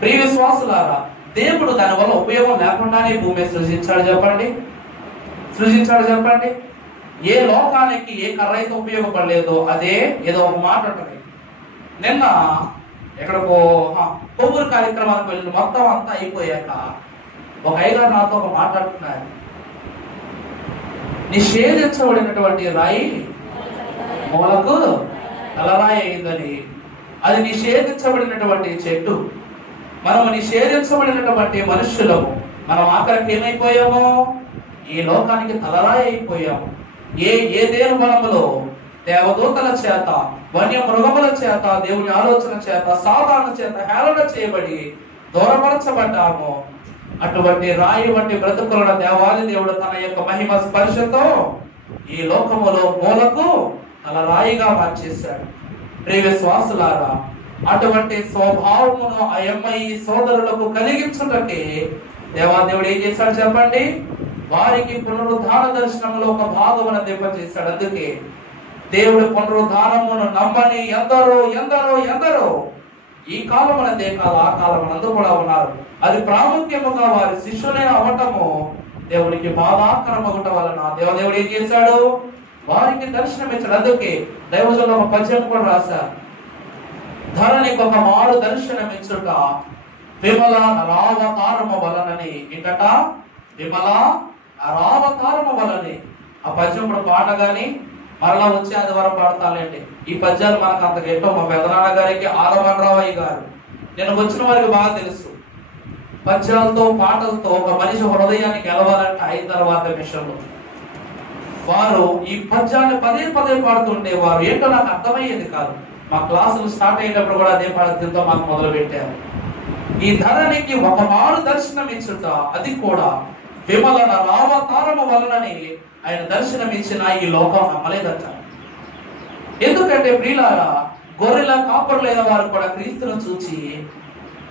ప్రియ విశ్వాసులారా, దేవుడు దాని వల్ల ఉపయోగం లేకుండానే భూమి సృజించాడు చెప్పండి. సృజించాడు చెప్పండి. ఏ లోకానికి ఏ కర్ర అయితే ఉపయోగపడలేదో అదే ఏదో ఒక మాట ఉంటుంది. నిన్న ఎక్కడికో కొవ్వూరు కార్యక్రమానికి వెళ్ళిన మొత్తం అంతా అయిపోయాక ఒక అయ్యగారు నాతో ఒక మాట్లాడుతున్నారు. నిషేధించబడినటువంటి రాయి మూలకు తలరాయి అయిందని, అది నిషేధించబడినటువంటి చెట్టు. మనము నిషేధించబడినటువంటి మనుష్యులము. మనం ఆఖరికి ఏమైపోయామో ఈ లోకానికి తలరాయి అయిపోయాము. ఏదేను బలములో దేవదూతల చేత, వన్య మృగముల చేత, దేవుని ఆలోచన చేత, సాధారణ చేత హేళన చేయబడి దూరపరచబడ్డాము. అటువంటి రాయి వంటి బ్రతుకులను దేవాది దేవుడు తన యొక్క మహిమ స్పర్శతో ఈ లోకములో మూలకు తల రాయిగా మార్చేశాడు. ప్రియ విశ్వాసులారా, అటువంటి స్వభావమును ఆ అమ్మాయి సోదరులకు కలిగించుటకే దేవాదేవుడు ఏం చేశాడు చెప్పండి? వారికి పునరుద్ధాన దర్శనంలో ఒక భాగమును దింపజేశాడు. అందుకే దేవుడు పునరుద్ధానమును నమ్మని ఎందరో ఎందరో ఎందరో ఈ కాలమునందే కాదు ఆ కాలమునందు కూడా ఉన్నారు. అది ప్రాముఖ్యముగా వారి శిష్యులైన అవటము దేవునికి బాధాకరమగుట వలన దేవదేవుడు ఏం చేశాడు? వారికి దర్శనం ఇచ్చాడు. అందుకే దైవజనులు ఒక పద్యం కూడా రాశారు. ధరణికి ఒక మారు దర్శనం ఇచ్చుట విమల నరావతారము వలనని. ఇంకట విమల నరావతారము వలని. ఆ పద్యం ఇప్పుడు పాడగాని మరలా వచ్చే ఆదివారం పాడతానండి. ఈ పద్యాలు మనకు అంత గెట్టో మా పెదనాన్న గారికి ఆలమన్రావయ్య గారు, నేను వచ్చిన వారికి బాగా తెలుసు. పద్యాలతో పాటలతో ఒక మనిషి హృదయాన్ని గెలవాలంటే 5 తర్వాత నిమిషంలో వారు ఈ పద్యాన్ని పదే పదే పాడుతుండేవారు. ఏంటో నాకు అర్థమయ్యేది కాదు. మా క్లాసులు స్టార్ట్ అయ్యేటప్పుడు కూడా అదే పాఠంతో మాకు మొదలు పెట్టారు. ఈ ధరణికి ఒక మారు దర్శనం ఇచ్చుట, అది కూడా విమలన రావతారము వలనని ఆయన దర్శనం ఇచ్చిన ఈ లోకం నమ్మలేదట. ఎందుకంటే ప్రియులారా, గొర్రెల కాపరులైన వారు కూడా క్రీస్తును చూచి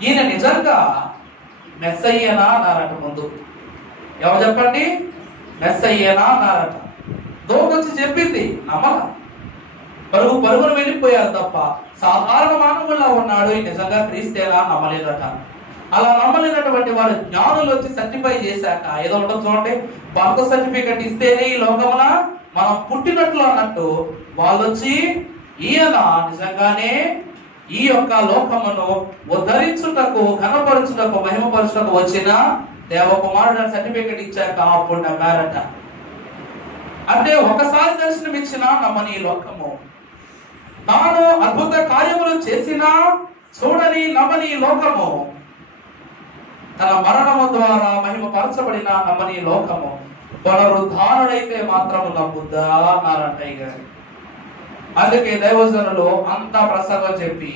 ఈయన నిజంగా మెస్సయ్యేనా అన్నారట. ముందు ఎవరు చెప్పండి? మెస్సయ్యేనా అన్నారట. దోకొచ్చి చెప్పింది, నమ్మల. పరుగును వెళ్ళిపోయారు తప్ప సాధారణ మానవుల్లా ఉన్నాడు, ఈ నిజంగా క్రీస్తేనా నమ్మలేదట. అలా నమ్మలేనటువంటి వారు జ్ఞానులు వచ్చి సర్టిఫై చేశాక ఏదో ఉంటుంది చూడండి, బర్త్ సర్టిఫికెట్ ఇస్తేనే ఈ లోకమున మనం పుట్టినట్లు అన్నట్టు వాళ్ళు వచ్చి ఈయన నిజంగానే ఈ యొక్క లోకమును ఉద్ధరించుటకు, ఘనపరచుటకు, మహిమపరచుటకు వచ్చిన దేవకుమారుడు సర్టిఫికెట్ ఇచ్చాక అప్పుడు నమ్మారట. అంటే ఒకసారి దర్శనమిచ్చినా నమ్మని లోకము, తాను అద్భుత కార్యములు చేసినా చూడని నమ్మని లోకము, తన మరణము ద్వారా మహిమపరచబడిన నమ్మని లోకము, పునరుద్ధానుడైతే మాత్రము నమ్ముద్దా అన్నారంట గారు. అందుకే దైవజనులు అంతా ప్రసంగం చెప్పి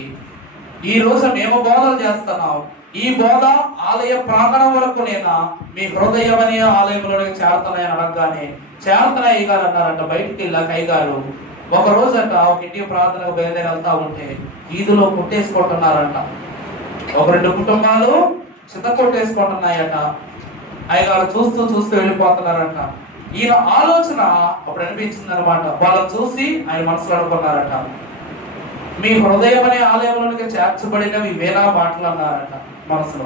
ఈ రోజు మేము బోధలు చేస్తున్నాం, ఈ బోధ ఆలయ ప్రాంగణం వరకు నేనా, మీ హృదయం అనే ఆలయంలోకి చేరుతున్నాయని అనగానే చేరుతున్నాయి గారు అన్నారంట. బయటికి వెళ్ళాక అయ్యగారు ఒక రోజంట ఒక ఇంటి ప్రార్థనకు బయలుదేరి వెళ్తా ఉంటే ఈదులో కొట్టేసుకుంటున్నారంట. ఒక 2 కుటుంబాలు చిత్త కొట్టేసుకుంటున్నాయట. అయ్యగారు చూస్తూ చూస్తూ వెళ్ళిపోతున్నారంట. ఈయన ఆలోచన అప్పుడు అనిపించింది అనమాట. వాళ్ళని చూసి ఆయన మనసులో అనుకున్నారట, మీ హృదయం అనే ఆలయంలోనికి చేర్చబడినవి వేనా మాటలు అన్నారట మనసులో.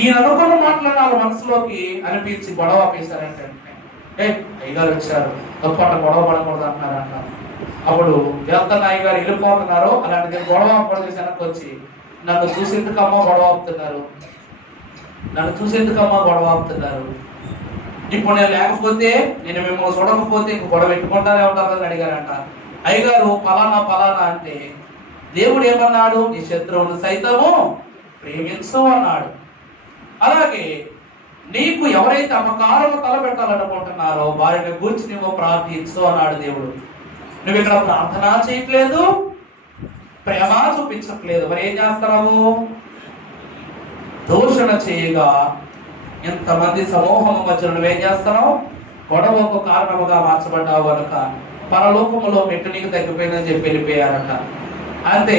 ఈయన అనుకున్న మాటలను వాళ్ళ మనసులోకి అనిపించి గొడవ ఆపేశారంటే, అయ్యగారు వచ్చారు తప్పట గొడవ పడకూడదు అంటున్నారంట. అప్పుడు వెళ్తున్న అయ్యగారు వెళ్ళిపోతున్నారు, అలాంటిది గొడవ ఆపకూడదు వెనక్కి వచ్చి, నన్ను చూసేందుకమ్మా గొడవ ఆపుతున్నారు, నన్ను చూసేందుకమ్మా గొడవ ఆపుతున్నారు, ఇప్పుడు నేను లేకపోతే, నేను మిమ్మల్ని చూడకపోతే ఇంక గొడవ పెట్టుకుంటానే ఉంటారు కదా అడిగారంట. అయ్యగారు పలానా పలానా అంటే దేవుడు ఏమన్నాడు, నీ శత్రువును సైతము ప్రేమించు అన్నాడు. అలాగే నీకు ఎవరైతే అపకారము తలపెట్టాలనుకుంటున్నారో వారిని గురించి నువ్వు ప్రార్థించు అన్నాడు దేవుడు. నువ్వు ఇక్కడ ప్రార్థన చేయట్లేదు, ప్రేమ చూపించట్లేదు, మరి ఏం చేస్తున్నావు? దూషణ చేయగా ఎంతమంది సమూహం మధ్యలో నువ్వేం చేస్తున్నావు? గొడవకు కారణముగా మార్చబడ్డావు కనుక పరలోకములో మెట్టు నీకు తగ్గిపోయిందని చెప్పి వెళ్ళిపోయారట. అంతే,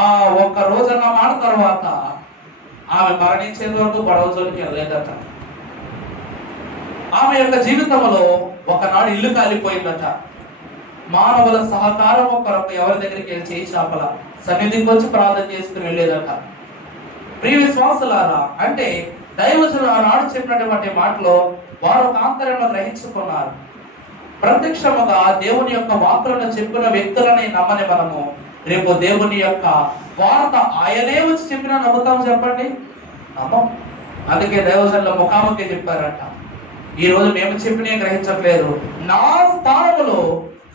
ఆ ఒక్క రోజన్న మాట తర్వాత ఆమె మరణించేంత వరకు గొడవ జోలికి వెళ్ళలేదట. ఆమె యొక్క జీవితంలో ఒకనాడు ఇల్లు కాలిపోయిందట. మానవుల సహకారం కొరకు ఎవరి దగ్గరికి వెళ్ళి చేయి చాపల సన్నిధికి వచ్చి ప్రార్థన చేసుకుని వెళ్ళేదట. ప్రియ విశ్వాసులారా, అంటే దైవజనులు ఆనాడు చెప్పినటువంటి మాటలో వారు ఒక ఆంతర్యంలో గ్రహించుకున్నారు. ప్రత్యక్షముగా దేవుని యొక్క వాక్కులను చెప్పిన వ్యక్తులని నమ్మని మనము రేపు దేవుని యొక్క వార్త ఆయనే వచ్చి చెప్పినా నమ్ముతాం చెప్పండి? నమ్మం. అందుకే దైవజనుల ముఖాముఖి చెప్పారట, ఈ రోజు మేము చెప్పినే గ్రహించట్లేదు, నా స్థానములో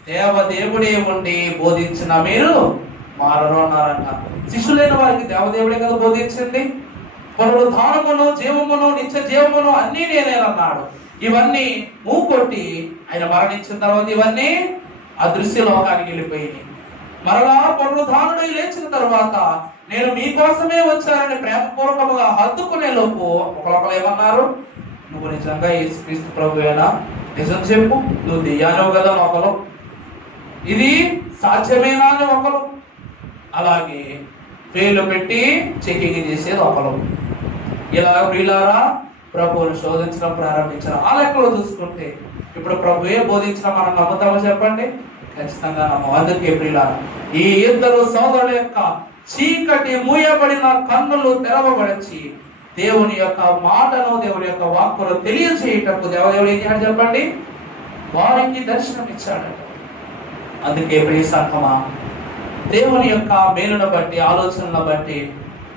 దేవదేవుడే ఉండి బోధించిన మీరు మారరు అన్నారంట. శిష్యులైన వారికి దేవదేవుడే కదా బోధించింది. పునరుద్ధానమును జీవమును నిత్య జీవమును అన్ని నేనేనన్నాడు. ఇవన్నీ మూకొట్టి ఆయన మరణించిన తర్వాత ఇవన్నీ అదృశ్య లోకానికి వెళ్ళిపోయింది. మరలా పునరుద్ధానుడై లేచిన తర్వాత నేను మీకోసమే వచ్చానని ప్రేమపూర్వకముగా హత్తుకునే లోపు ఒకరొకరు ఏమన్నారు, నువ్వు నిజంగా యేసుక్రీస్తు ప్రభువేనా, నిజం చెప్పు, నువ్వు దెయ్యానవు కదా ఒకరు, ఇది సాధ్యమేనా అని ఒకరు, అలాగే పేర్లు పెట్టి చెకింగ్ చేసేది ఒకరు. ఇలా వీళ్ళారా ప్రభువును శోధించడం ప్రారంభించారు. ఆ లెక్కలో చూసుకుంటే ఇప్పుడు ప్రభు ఏ బోధించినా మనం నమ్ముతామో చెప్పండి? ఖచ్చితంగా నమ్మం. అందుకే ప్రియులారా, ఈ ఇద్దరు సోదరుల యొక్క చీకటి మూయబడిన కన్నులు తెరవబడిచి దేవుని యొక్క మాటను, దేవుని యొక్క వాక్కును తెలియజేయటకు దేవదేవుడు ఏం చేయాలి చెప్పండి? వారికి దర్శనం ఇచ్చాడు. అందుకే ప్రియ సంఘమా, దేవుని యొక్క మేలును బట్టి, ఆలోచనలను బట్టి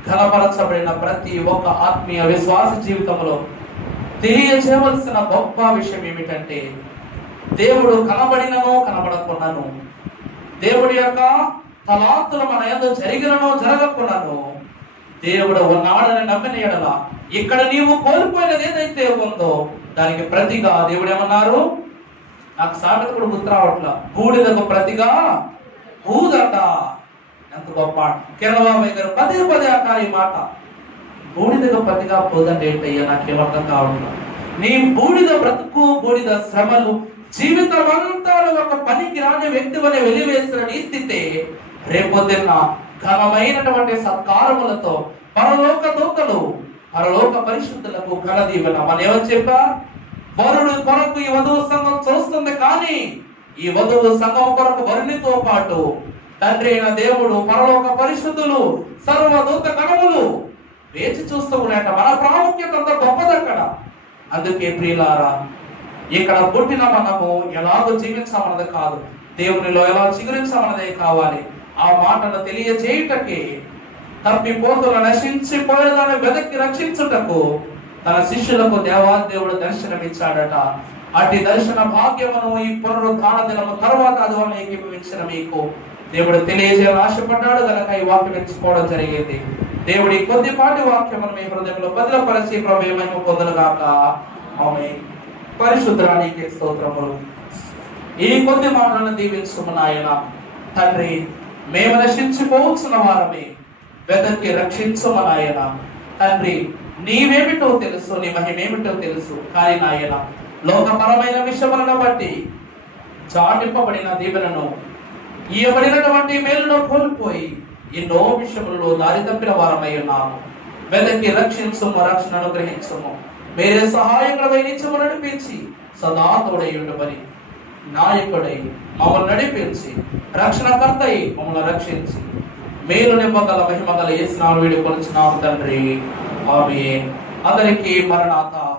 ఘనపరచబడిన ప్రతి ఒక్క ఆత్మీయ విశ్వాస జీవితంలో తెలియజేయవలసిన గొప్ప విషయం ఏమిటంటే, దేవుడు కనబడినను కనబడకున్నాను, దేవుడి యొక్క తలాంతులు మన యందు జరిగినను జరగకున్నాను, దేవుడు ఉన్నాడని నమ్మిన ఎడల ఇక్కడ నీవు కోల్పోయినది ఏదైతే ఉందో దానికి ప్రతిగా దేవుడు ఏమన్నారు? నాకు సామెత కూడా గుర్తు రావట్లా, బూడిదకు ప్రతిగా బూదట. ఎంత గొప్ప కిరణబాబాయ్ గారు పదే పదే అంటారు ఈ మాట. బూడిదకు ప్రతిగా బూదంటే ఏంటయ్యా, నాకేమర్థం కావట్లా. నీ బూడిద బ్రతుకు, బూడిద శ్రమలు, జీవితం అంతా ఒక పనికి రాని వ్యక్తి వలె వెలివేసిన నీ స్థితి రేపొద్దున్న ఘనమైనటువంటి సత్కారములతో పరలోక దూతలు, పరలోక పరిశుద్ధులకు ఘన దీవెన. మనం ఏమని చెప్పా? వరుడు కొరకు ఈ వధువు సంఘం చూస్తుంది, కానీ ఈ వధువు సంఘం కొరకు వరునితో పాటు తండ్రి అయిన దేవుడు, పరలోక పరిశుద్ధులు, సర్వదూత గణములు వేచి చూస్తూ ఉన్నట. మన ప్రాముఖ్యత అంత గొప్పదక్కడ. అందుకే ప్రియులారా, ఇక్కడ పుట్టిన మనము ఎలాగో జీవించామన్నది కాదు, దేవునిలో ఎలా చిగురించామన్నదే కావాలి. ఆ మాటను తెలియజేయుటకి, తప్పిపోతున్న నశించిపోయేదాన్ని వెదక్కి రక్షించుటకు తన శిష్యులకు దేవాదేవుడు దర్శనమిచ్చాడట. అటు దర్శన భాగ్యమును ఈ పునరుద్ధాన దినము తర్వాత అది ఏకీభవించిన మీకు దేవుడు తెలియజేయాలని ఆశపడ్డాడు కనుక ఈ వాక్యం ఎంచుకోవడం జరిగింది. దేవుడి కొద్దిపాటి వాక్యమును మీ హృదయంలో బదిలపరిచి ప్రభు మహిమ పొందునుగాక. ఆమేన్. పరిశుద్ధురానికి స్తోత్రములు. ఈ కొద్ది మాటలను దీవించుము నాయన. తండ్రి, మేము నశించిపోవచ్చున్న వారమే, వెదకి రక్షించుము నాయన. తండ్రి, నీవేమిటో తెలుసు, నీ మహిమేమిటో తెలుసు. కానీ నాయన, లోకపరమైన విషయములను బట్టి చాటింపబడిన దీవెనను, ఇయ్యబడినటువంటి మేలును కోల్పోయి ఎన్నో విషయములలో దారి తప్పిన వారమై ఉన్నాము. వెదకి రక్షించుము, రక్షణ అనుగ్రహించుము. మీరే సహాయకుడై నిత్యము నడిపించి సదా తోడై ఉండమని, నాయకుడై మమ్మల్ని నడిపించి రక్షణకర్త అయి మమ్మల్ని రక్షించి మేలు నిమ్మగల మహిమగల యేసు నామమున వేడుకొనుచున్నాము తండ్రి. ఆమేన్. అందరికీ మరణాత.